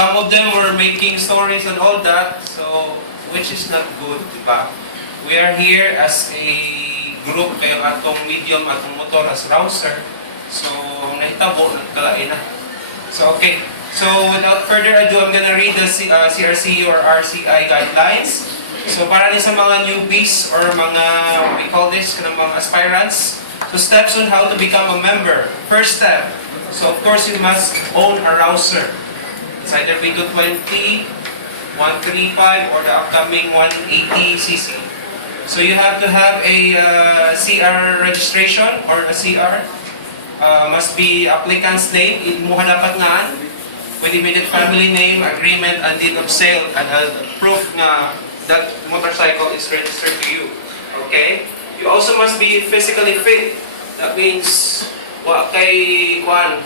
some of them were making stories and all that, so which is not good, di ba? We are here as a group kayo atong medium atong motor as rouser. So nahitabo nagkalain na. So okay. So without further ado, I'm gonna read the CRC or RCI guidelines. So para din sa mga newbies or mga, we call this, mga aspirants. So steps on how to become a member. First step. So of course you must own a rouser. It's either V220, 135, or the upcoming 180cc. So you have to have a CR registration or a CR. Must be applicant's name. Imuha dapat nga with immediate family name, agreement, and deed of sale, and proof na that motorcycle is registered to you. Okay? You also must be physically fit. That means, wa kay kuan,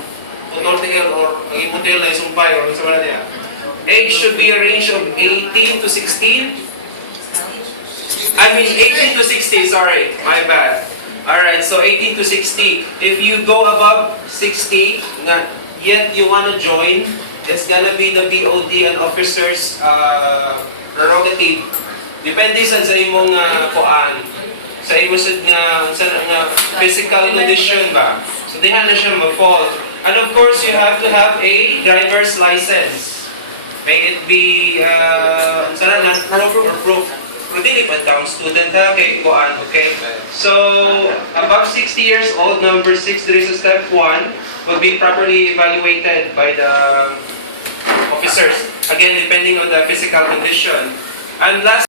putol tiil or imutil na isumpay or sa wala niya. Age should be a range of 18 to 16. I mean 18 to 60, sorry, my bad. Alright, so 18 to 60. If you go above 60, yet you want to join, it's gonna be the BOD and officers prerogative. Depende sa imong kuan, sa imong nga physical condition ba. So dihan na siya mag-fall. And of course, you have to have a driver's license. May it be proof or proof. Dili pa down student ha kay kuan, okay? So above 60 years old, number 6, there is a step 1, will be properly evaluated by the officers. Again, depending on the physical condition. And last